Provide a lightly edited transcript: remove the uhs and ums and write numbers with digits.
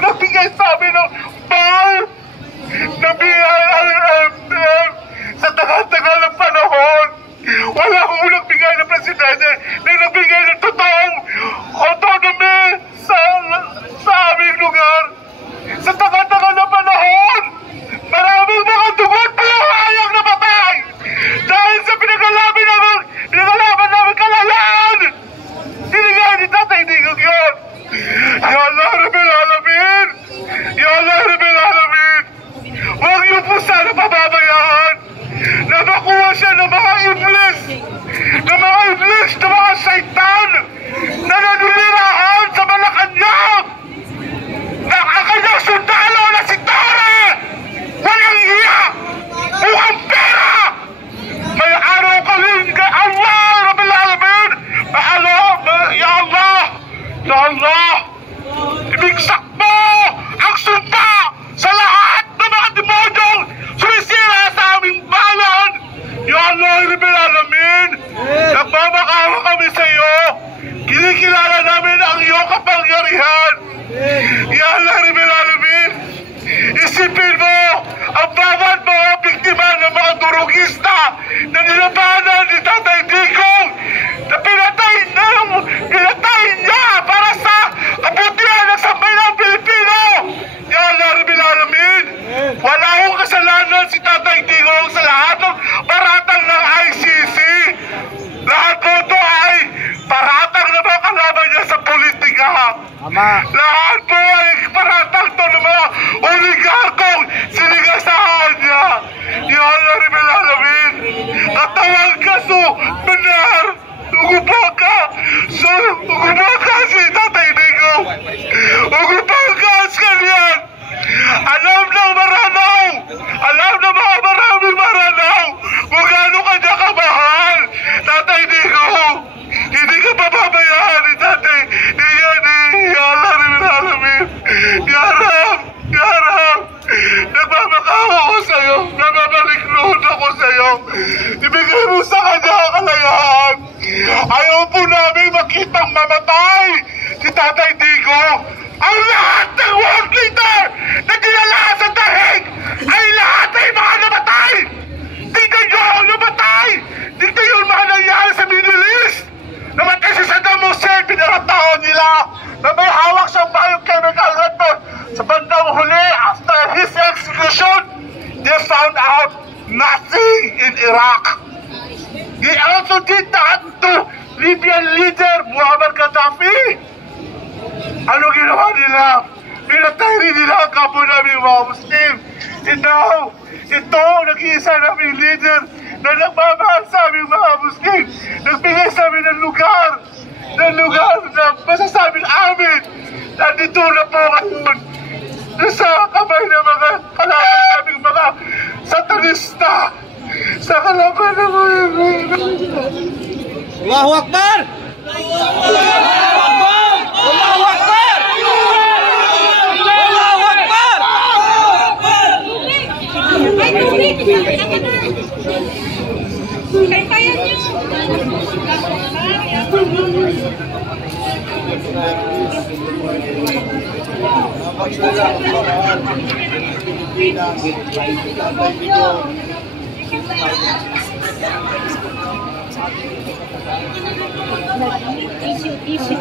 nagbigay sa amin ng ball na BIRMM sa tagal-tagal ng panahon. Wala akong nagbigay ng presidente na nagbigay ng totoong autonomy sa aming lugar. Sa tagal-tagal ng panahon, maraming mga dugot palahayang namatay dahil sa pinagalaban namin kalayaan. Tinigay ni Tatay Digong yun. Ya Allah Rabbil Alamin! Ya Allah Rabbil Alamin! Huwag niyo po sana pababayaan na makuha siya ng mga iblis, ng mga syaitan na nanunirahan sa Malacanang, na ang kanyang sundalo na si Tore walang iya, mukhang pera. May araw kaling kay Allah Rabbil Alamin. Ya Allah, ya Allah, ibigsak mo ang sumpa sa lahat ng mga demonyong sumisira sa aming bayan. Ya Allah Rabbil Alamin, nagmamakawa kami sa iyo. Kinikilala namin ang iyong kapangyarihan. Ya Allah Rabbil Alamin, isipin mo ang bawat mga biktima ng mga durugista na nilabanan ni Tatay Digong na pinatay niya para sa kabutihan ng sambayanang Pilipino. Ya Allah Rabbil Alamin, wala akong kasalanan si Tatay Digong sa lahat ng paratang ng ICC. Lahat po ito ay paratang na mga kalaban niya sa politika. Lahat po ay paratang to ng mga oligarkong sinigasahan niya. Ya Allah Rabbil Alamin, katawan ka benar. Ugubaga si Tatay Digong. Ugubaga sekalian. Alam ng Maranao, alam ng mga maraming Maranao kung gaano kanya kamahal Tatay Digong. Hindi ka pababayaan ni Tatay. Ya Allah Rabbil Alamin. Ya Rab, Ya Rab, nagmamakawa ko sa'yo, nagmamaliklood ako sa'yo. Ibigay mo sa kanya ang kalayaan. Ayaw po namin makitang mamatay si Tatay Digong. Ang lahat ng world leader na dinala sa dahig ay lahat ay mga namatay. Tingnan nyo ang namatay. Tingnan nyo ang mga nangyari sa Middle East. Namatay si Saddam Hussein, pinarataon nila na may hawak siyang biochemical weapon. Sa bandang huli, after his execution, they found out nothing in Iraq. They also did that to Libyan leader Muammar Gaddafi. Ano ginawa nila? Pinatay rin nila ang kapo namin mga Muslim. Ito, nag-iisa naming leader na nagmamahal sa aming mga Muslim. Nagbigay sa amin ng lugar na masasabing amin. Nandito na po ngayon. Nasa kamay ng mga kalaban naming mga satanista. Sa kalaban ng mga... Allahu Akbar! Allahu Akbar! Allahu Akbar! Allahu Akbar! Ay, tubig! Kaya niyo! Issue.